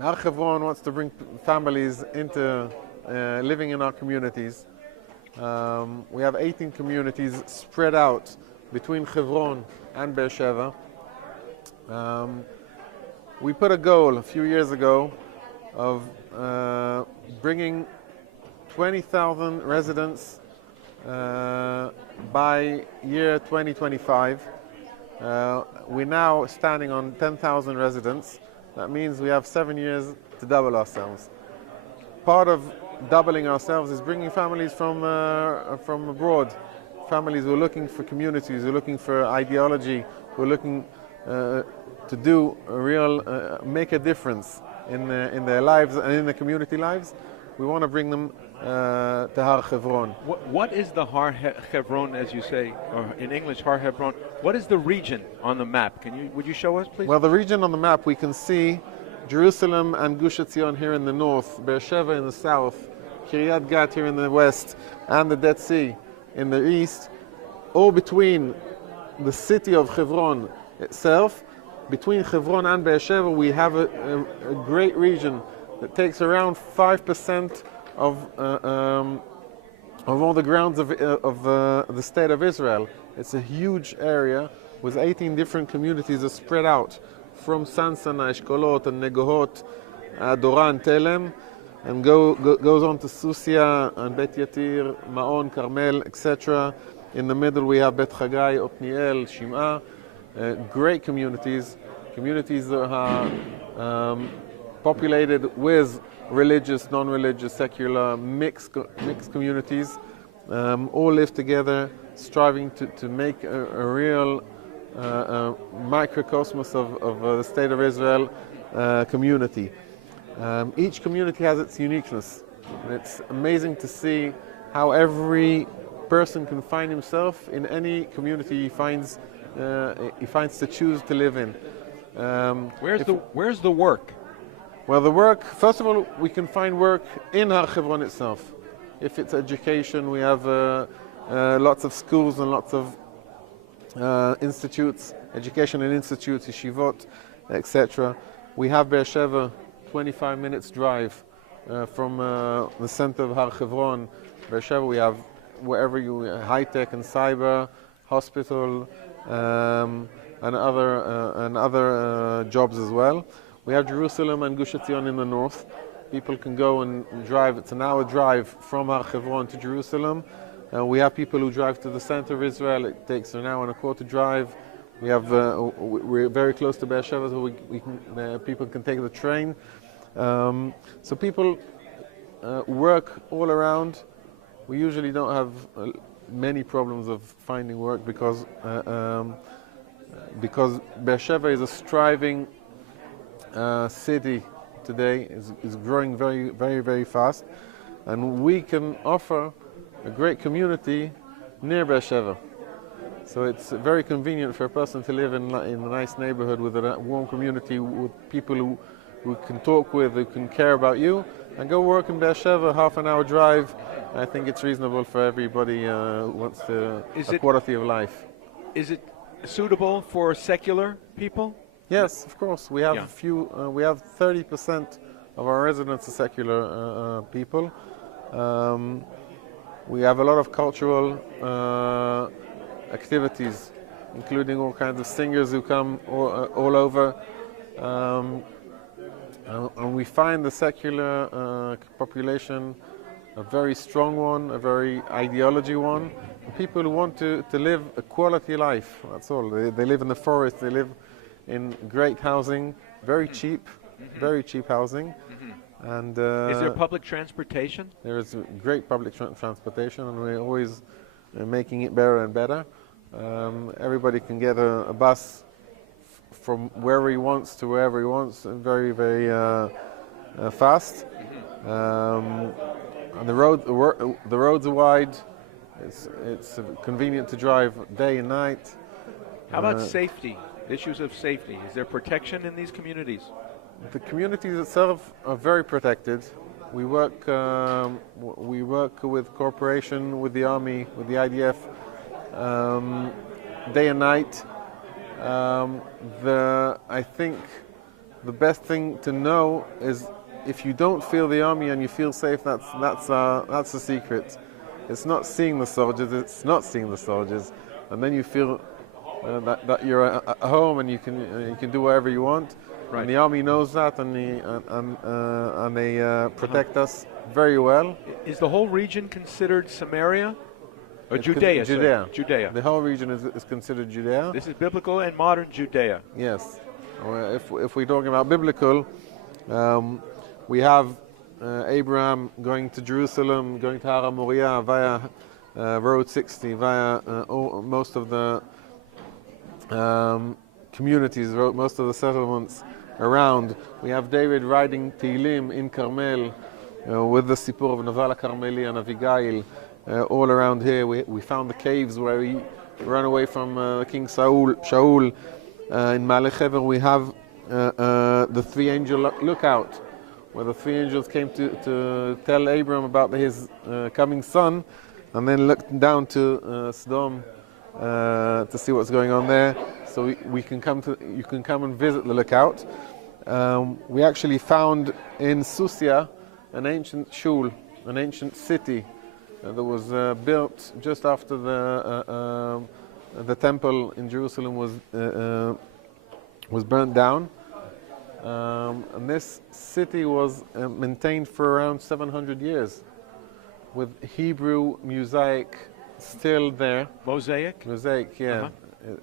Har Hebron wants to bring families into living in our communities. We have 18 communities spread out between Hebron and Beersheba. We put a goal a few years ago of bringing 20,000 residents by year 2025. We're now standing on 10,000 residents. That means we have 7 years to double ourselves. Part of doubling ourselves is bringing families from abroad. Families who are looking for communities, who are looking for ideology, who are looking to do a real, make a difference in their lives and in the community lives. We want to bring them to Har Hebron. What is the Har Hebron, as you say, or in English, Har Hebron? What is the region on the map? Would you show us, please? Well, the region on the map, we can see Jerusalem and Gush Etzion here in the north, Beersheba in the south, Kiryat Gat here in the west, and the Dead Sea in the east. All between the city of Hebron itself, between Hebron and Beersheba, we have a great region that takes around 5% of all the grounds of the state of Israel. It's a huge area with 18 different communities that spread out from Sansana, Eshkolot, and Negohot, Adora, and Telem, and goes on to Susia and Bet Yatir, Maon, Carmel, etc. In the middle we have Bet Chagai, Otniel, Shim'a. Great communities that are populated with religious, non-religious, secular, mixed communities, all live together, striving to make a real microcosmos of the State of Israel community. Each community has its uniqueness, and it's amazing to see how every person can find himself in any community he finds to choose to live in. Where's the work? Well, the work, first of all, we can find work in Har Hebron itself. If it's education, we have lots of schools and lots of institutes, education and institutes, yeshivot, etc. We have Beersheba, 25 minutes drive from the center of Har Hebron. Beersheba, we have wherever you, high-tech and cyber, hospital, and other jobs as well. We have Jerusalem and Gush Etzion in the north. People can go and drive. It's an hour drive from Har Hebron to Jerusalem. We have people who drive to the center of Israel. It takes an hour and a quarter drive. We have we're very close to Beersheba, so people can take the train. So people work all around. We usually don't have many problems of finding work because Beersheba is a striving city today, is growing very, very, very fast, and we can offer a great community near Beersheba. So it's very convenient for a person to live in a nice neighborhood with a warm community, with people who can talk with, who can care about you, and go work in Beersheba, half an hour drive. I think it's reasonable for everybody who wants quality of life. Is it suitable for secular people? Yes, of course. We have we have 30% of our residents are secular people. We have a lot of cultural activities, including all kinds of singers who come all over. And we find the secular population a very strong one, a very ideology one. People who want to live a quality life, that's all. They live in the forest, they live in great housing, very cheap housing. And is there public transportation? There is great public transportation, and we're always making it better and better. Everybody can get a bus from wherever he wants to wherever he wants, very, very fast. And the roads are wide. It's convenient to drive day and night. How about safety? Issues of safety. Is there protection in these communities? The communities itself are very protected. We work with cooperation with the army, with the IDF, day and night. I think the best thing to know is if you don't feel the army and you feel safe, that's the secret. It's not seeing the soldiers, it's not seeing the soldiers, and then you feel that you're at home and you can do whatever you want. Right. And the army knows that, and they protect us very well. Is the whole region considered Samaria? Or Judea? Judea. Sorry. Judea. The whole region is considered Judea. This is biblical and modern Judea. Yes. If we're talking about biblical, we have Abraham going to Jerusalem, going to Har Moriah via Road 60, via most of the communities, most of the settlements around. We have David riding Tehillim in Carmel with the Sipur of Naval Carmeli and Abigail all around here. We found the caves where he ran away from King Shaul. In Malech Hever we have the three-angel lookout, where the three angels came to tell Abraham about his coming son, and then looked down to Sodom to see what's going on there. So you can come and visit the lookout. We actually found in Susia an ancient shul, an ancient city that was built just after the temple in Jerusalem was burnt down. And this city was maintained for around 700 years, with Hebrew mosaic still there. Mosaic? Mosaic, yeah.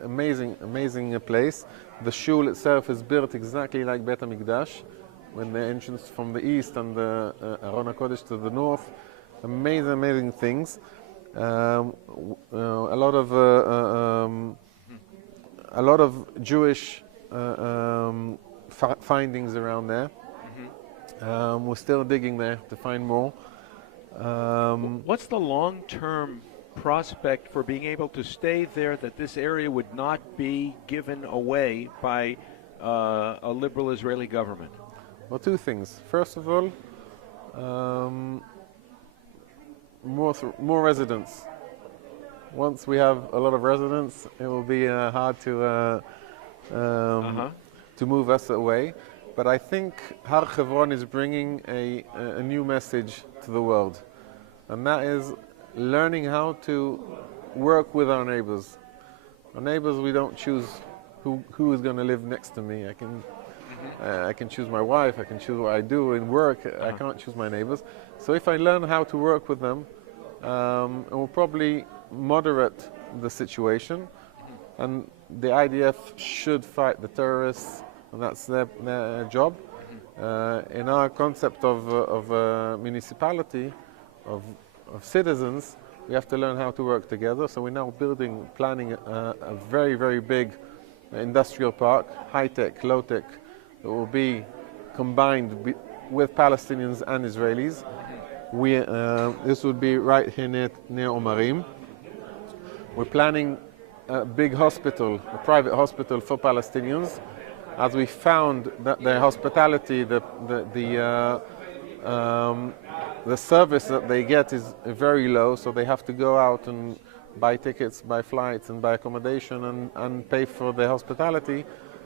Amazing place. The shul itself is built exactly like Bet HaMikdash, when the entrance from the east and the Aron HaKodesh to the north. Amazing things. A lot of Jewish findings around there. We're still digging there to find more. What's the long-term prospect for being able to stay there, that this area would not be given away by a liberal Israeli government? Well, two things. First of all, more residents. Once we have a lot of residents, it will be hard to move us away. But I think Har Hebron is bringing a new message to the world, and that is learning how to work with our neighbors. Our neighbors, we don't choose who is going to live next to me. I can choose my wife, I can choose what I do in work, I can't choose my neighbors. So if I learn how to work with them, it will probably moderate the situation, and the IDF should fight the terrorists, and that's their job. In our concept of municipality, of citizens, we have to learn how to work together. So we're now planning a very big industrial park, high-tech, low-tech, that will be combined with Palestinians and Israelis. This would be right here near Omarim. We're planning a big hospital, a private hospital for Palestinians, as we found that their hospitality, the service that they get is very low, so they have to go out and buy tickets, buy flights, and buy accommodation and pay for their hospitality.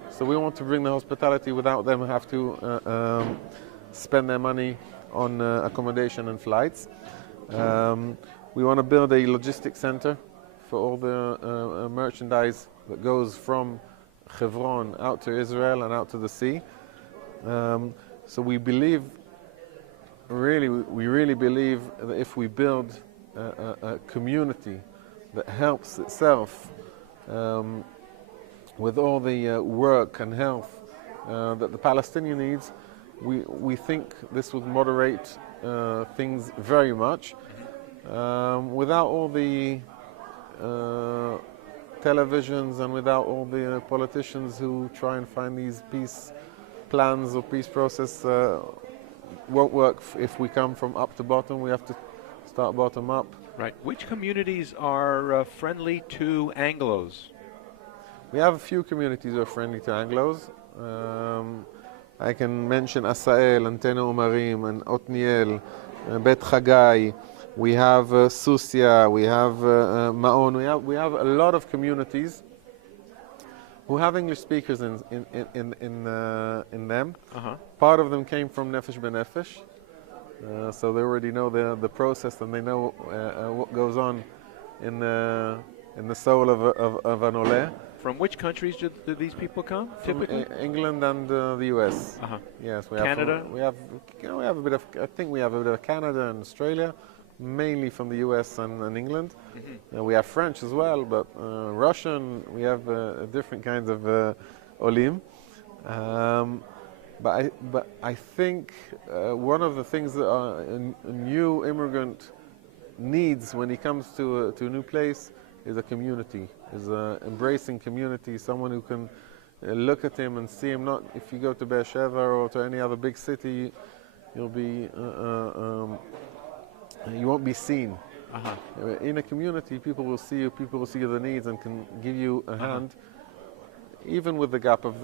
So we want to bring the hospitality without them have to spend their money on accommodation and flights. We want to build a logistics center for all the merchandise that goes from Hebron out to Israel and out to the sea. So we believe, we really believe that if we build a community that helps itself with all the work and health that the Palestinian needs, we think this would moderate things very much. Without all the televisions and without all the politicians who try and find these peace plans or peace process, won't work if we come from up to bottom. We have to start bottom up. Right. Which communities are friendly to Anglos? We have a few communities that are friendly to Anglos. I can mention Asael, Antena Umarim, and Otniel, Bet Chagai. We have Susia, we have Maon, we have a lot of communities who have English speakers in them. Uh-huh. Part of them came from Bnefsh, so they already know the process and they know what goes on in the soul of an Oleh. From which countries do these people come, typically? England and the US. Uh-huh. Yes, Canada? We have a bit of. I think we have a bit of Canada and Australia, mainly from the US and England. Mm-hmm. We have French as well, but Russian. We have different kinds of olim. But I think one of the things that a new immigrant needs when he comes to a new place is a community, is an embracing community, someone who can look at him and see him. Not if you go to Beersheba or to any other big city, you'll be you won't be seen. Uh-huh. In a community, people will see you, people will see the needs and can give you a hand, even with the gap of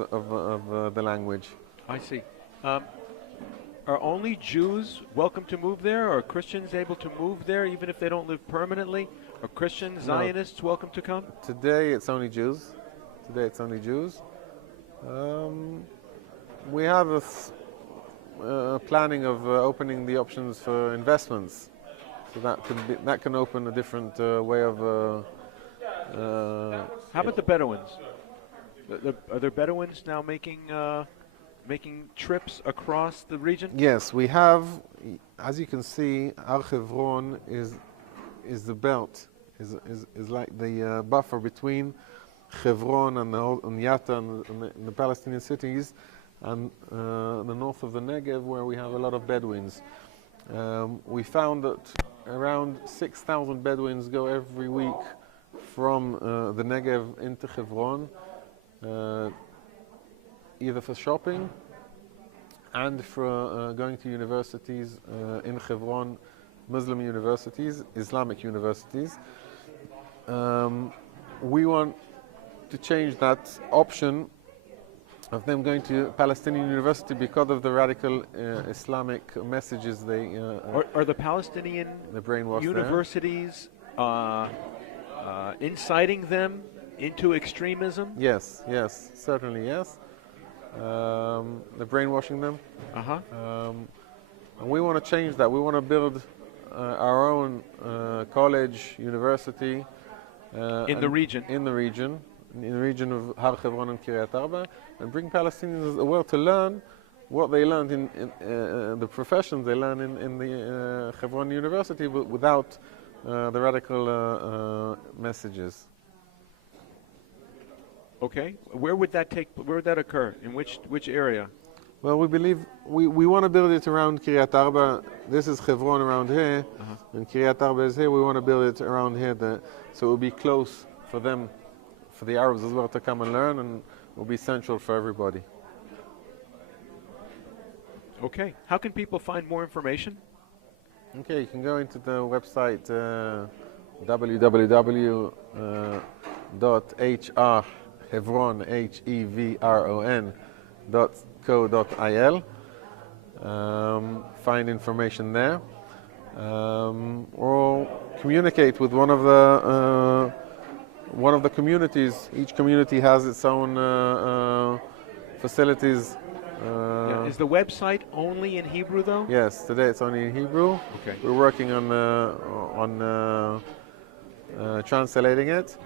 the language. I see. Are only Jews welcome to move there? Are Christians able to move there even if they don't live permanently? Are Christian Zionists welcome to come? Today it's only Jews. We have a planning of opening the options for investments. So that can open a different way of. How about the Bedouins? Are there Bedouins now making trips across the region? Yes, we have. As you can see, Har Hebron is the belt, is like the buffer between Hebron and Yatta and the Palestinian cities, and the north of the Negev, where we have a lot of Bedouins. We found that around 6,000 Bedouins go every week from the Negev into Hebron, either for shopping and for going to universities in Hebron, Muslim universities, Islamic universities. We want to change that option of them going to Palestinian university because of the radical Islamic messages they Are the Palestinian universities inciting them into extremism? Yes, certainly yes. They're brainwashing them. And we want to change that. We want to build our own college, university in the region of Har Hebron and Kiryat Arba, and bring Palestinians as well to learn what they learned in the professions they learn in the Hebron University, but without the radical messages. Okay, where would that occur? In which area? Well, we believe we want to build it around Kiryat Arba. This is Hebron around here, and Kiryat Arba is here. We want to build it around here, so it will be close for them, for the Arabs as well, to come and learn, and will be central for everybody. Okay, how can people find more information? Okay, you can go into the website www.hrhevron.co.il. Find information there, or communicate with one of the communities. Each community has its own facilities. Is the website only in Hebrew, though? Yes, today it's only in Hebrew. Okay. We're working on translating it.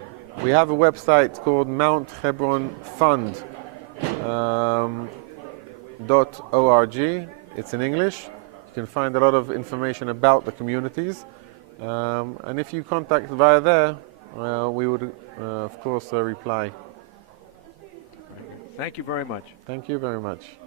We have a website called Mount Hebron Fund .org. It's in English. You can find a lot of information about the communities. And if you contact via there, we would, of course, reply. Thank you very much. Thank you very much.